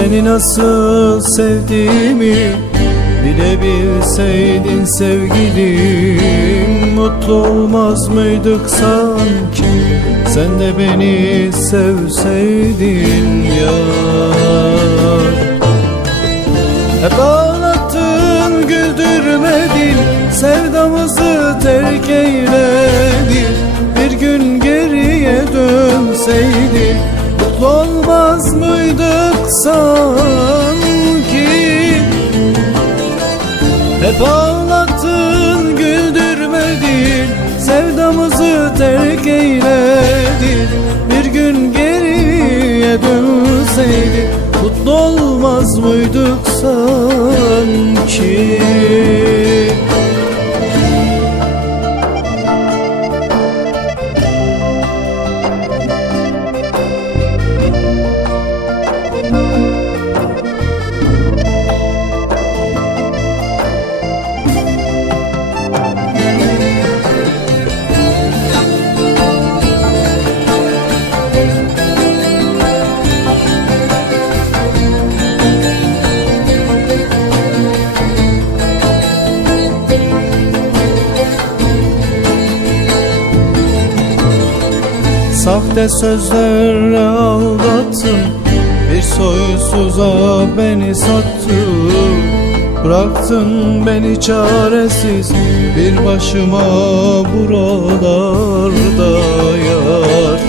Seni nasıl sevdiğimi Bilebilseydin sevgilim. Mutlu olmaz mıydık sanki? Sen de beni sevseydin yar Hep ağlattın güldürmedin Sevdamızı terk eyledin. Bir gün geriye dönseydin Mutlu olmaz mıydık sanki hep ağlattın, güldürmedin Sevdamızı terk eyledin. Bir gün geriye dönseydin Mutlu olmaz mıydık sanki Sahte sözlerle aldattın. Bir soysuza beni sattın. Bıraktın beni çaresiz. Bir başıma buralarda yar.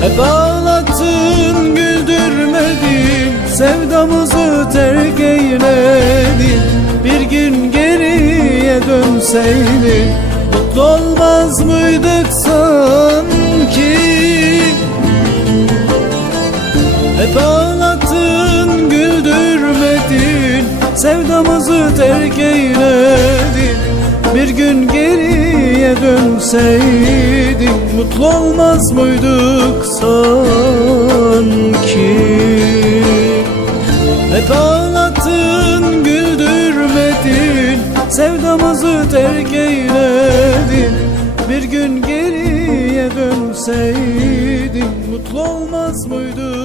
Hep ağlattın güldürmedin. Sevdamızı terk eyledin. Bir gün geriye dönseydin Mutlu olmaz mıydık sanki? Hep ağlattın güldürmedin Sevdamızı terk eyledin. Bir gün geriye dönseydin Mutlu olmaz mıydık sanki? Hep ağlattın güldürmedin Sevdamızı terk eyledin dönseydin Mutlu olmaz mıydık sanki